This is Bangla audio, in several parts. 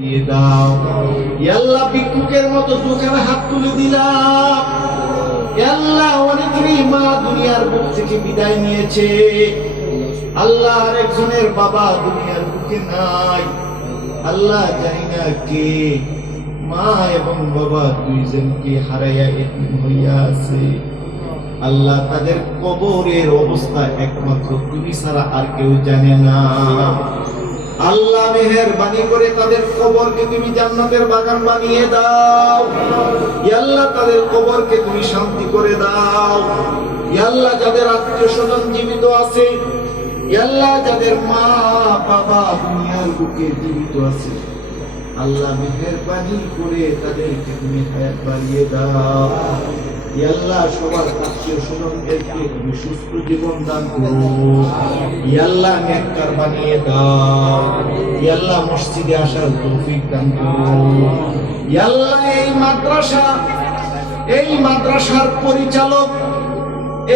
দিয়ে দাও। ইয়া আল্লাহ ভিক্ষুকের মতো দুখানা হাত তুলে দিলাম। ইয়া আল্লাহ অনেকেরই মা দুনিয়ার বুক থেকে বিদায় নিয়েছে। আল্লাহ আরেকজনের বাবা দুনিয়ার বুকে নাই। আল্লাহ জানি না কে মা এবং বাবা দুইজনকে হারাইয়া এতিম হইয়া আছে। আল্লাহ তাদের কবরের অবস্থা একমাত্র তুমি ছাড়া আর কেউ জানে না। আল্লাহ মেহেরবানি করে তাদের কবরকে তুমি জান্নাতের বাগান বানিয়ে দাও। ইয়া আল্লাহ তাদের কবরকে তুমি শান্তি করে দাও। ইয়া আল্লাহ যাদের আত্মীয় স্বজন জীবিত আছে, ইয়া আল্লাহ যাদের মা বাবা দুনিয়ার বুকে জীবিত আছে, আল্লাহ মেহেরবানি করে তাদেরকে তুমি হায়াত বাড়িয়ে দাও। ইয়া আল্লাহ সবার আত্মীয় স্বজনদেরকে তুমি সুস্থ জীবন দান করো। ইয়া আল্লাহ নেককার বানিয়ে দাও। ইয়া আল্লাহ মসজিদে আসার তৌফিক দান করো। ইয়া আল্লাহ এই মাদ্রাসার পরিচালক,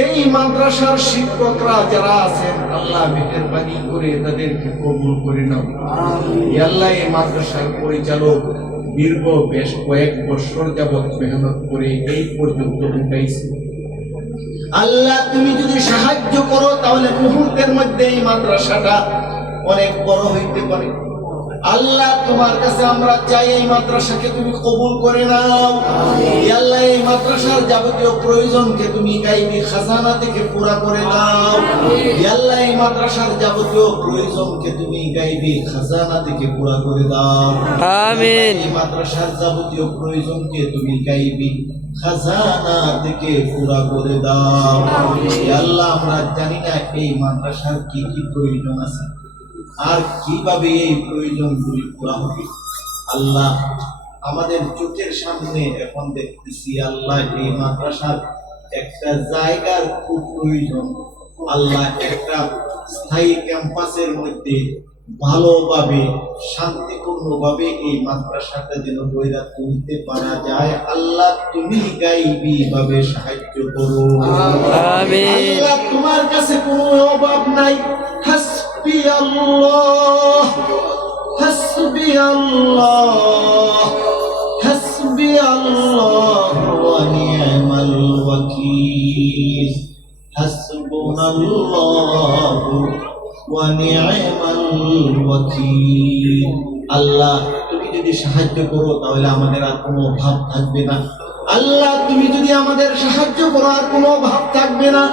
এই মাদ্রাসার শিক্ষকরা যারা আছেন, আল্লাহ মেহেরবানি করে তাদেরকে কবুল করে নাও। ইয়া আল্লাহ এই মাদ্রাসার পরিচালক দীর্ঘ বেশ কয়েক বছর যাবৎ মেহনত করে এই পর্যন্ত উঠাইছে। আল্লাহ তুমি যদি সাহায্য করো তাহলে মুহূর্তের মধ্যে এই মাদ্রাসাটা অনেক বড় হইতে পারে। আল্লাহ তোমার কাছে আমরা চাই এই মাদ্রাসাকে তুমি কবুল করে নাও। ইয়া আল্লাহ এই মাদ্রাসার যাবতীয় প্রয়োজনকে তুমি গায়বী খাজানা থেকে পুরা করে দাও। ইয়া আল্লাহ এই মাদ্রাসার যাবতীয় প্রয়োজনকে তুমি গায়বী খাজানা থেকে পুরা করে দাও। আমিন। এই মাদ্রাসার যাবতীয় প্রয়োজনকে তুমি গায়বী খাজানা থেকে পুরা করে দাও। ইয়া আল্লাহ আমরা জানি না এই মাদ্রাসার কি কি প্রয়োজন আছে আর কিভাবে এই প্রয়োজনগুলি পুরা হবে। আল্লাহ আমাদের চোখের সামনে এখন দেখতেছি আল্লাহ এই মাদ্রাসার একটা জায়গার খুব প্রয়োজন। আল্লাহ একটা স্থায়ী ক্যাম্পাসের মধ্যে ভালোভাবে শান্তিপূর্ণভাবে এই মাদ্রাসাটা যেন গড়ে তুলতে পারা যায়, আল্লাহ তুমি গায়বী ভাবে সাহায্য করো। আমিন। আল্লাহ তোমার কাছে কোনো অভাব নাই। হাসবি আল্লাহ, হাসবি আল্লাহ, হাসবি আল্লাহ ওয়া নি'মাল ওয়াকিল, হাসবুনাল্লাহু ওয়া নি'মাল ওয়াকিল। আল্লাহ তুমি যদি সাহায্য করো তাহলে আমাদের আর কোনো অভাব থাকবে না। আল্লাহ তুমি যদি আমাদের সাহায্য করো আর কোনো অভাব থাকবে না।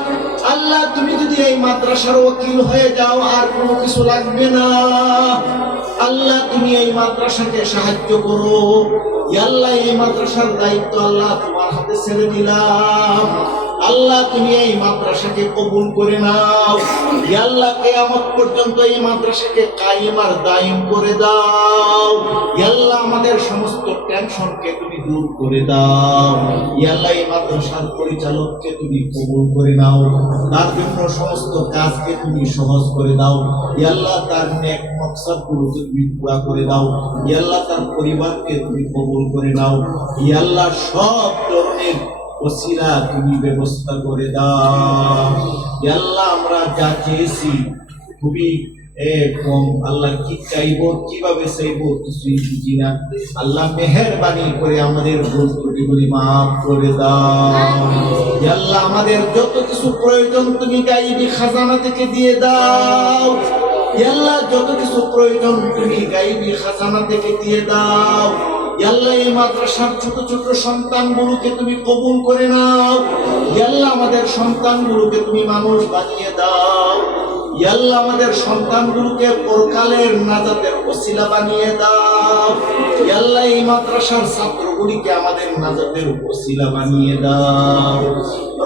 আল্লাহ তুমি যদি এই মাদ্রাসার ওয়াকিল হয়ে যাও আর কোনো কিছু লাগবে না। আল্লাহ তুমি এই মাদ্রাসাকে সাহায্য করো। ইয়া আল্লাহ এই মাদ্রাসার দায়িত্ব আল্লাহ তোমার হাতে ছেড়ে দিলাম। আল্লাহ তুমি এই মাদ্রাসাকে কবুল করে নাও। ইয়া আল্লাহ কিয়ামত পর্যন্ত এই মাদ্রাসাকে কায়েম আর দায়েম করে দাও। ইয়া আল্লাহ আমাদের সমস্ত টেনশনকে তুমি দূর করে দাও। ইয়া আল্লাহ এই মাদ্রাসার পরিচালককে তুমি কবুল করে নাও। তার জন্য সমস্ত কাজকে তুমি সহজ করে দাও। ইয়া আল্লাহ তার নেক মাকসাদগুলোকে তুমি পুরা করে দাও। ইয়া আল্লাহ তার পরিবারকে তুমি কবুল করে নাও। ইয়া আল্লাহ সব ধরনের ওসিলা তুমি ব্যবস্থা করে দাও। ইয়া আল্লাহ আমরা যা চেয়েছি খুবই কম। আল্লাহ কি চাইবো কিভাবে চাইবো কিছুই বুঝি না। আল্লাহ মেহেরবানি করে আমাদের ভুল ত্রুটিগুলি মাফ করে দাও। ইয়া আল্লাহ আমাদের যত কিছু প্রয়োজন তুমি গায়বী খাজানা থেকে দিয়ে দাও। ইয়া আল্লাহ যত কিছু প্রয়োজন তুমি গায়বী খাজানা থেকে দিয়ে দাও। ইয়া আল্লাহ এই মাদ্রাসার ছোট ছোট সন্তানগুলোকে তুমি কবুল করে নাও। ইয়া আল্লাহ আমাদের সন্তানগুলোকে তুমি মানুষ বানিয়ে দাও। ইয়া আল্লাহ আমাদের সন্তানগুলোকে পরকালের নাজাতের ওসিলা বানিয়ে দাও। ইয়া আল্লাহ এই মাদ্রাসার ছাত্রগুলিকে আমাদের নাজাতের ওসিলা বানিয়ে দাও।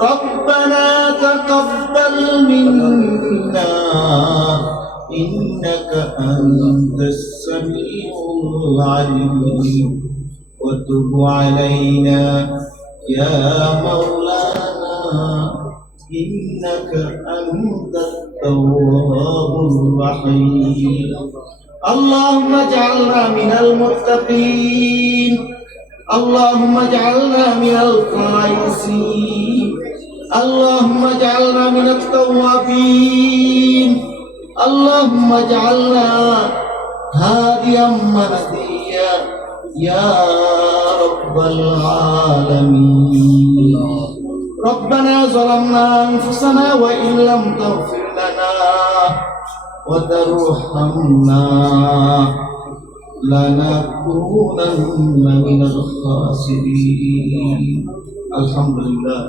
রব্বানা তাকাব্বাল মিন্না ইন্নাকা আনতাস সামিউল আলিম ওয়া তুব আলাইনা ইয়া মাওলানা ইন্নাকা আনতাত তাওয়াবুর রহিম। আল্লাহুম্মা জাআলনা মিনাল মুত্তাকিন, আল্লাহুম্মা জাআলনা মিনাল ফাইজিন, আল্লাহুম্মা জাআলনা মিনাত তাওয়াবিন, আল্লাহুম্মা জাআলনা হাদিয়াম মাহদিয়াম يا رب العالمين. ربنا ظلمنا أنفسنا وإن لم تغفر لنا وترحمنا لنكونن من الخاسرين. الحمد لله.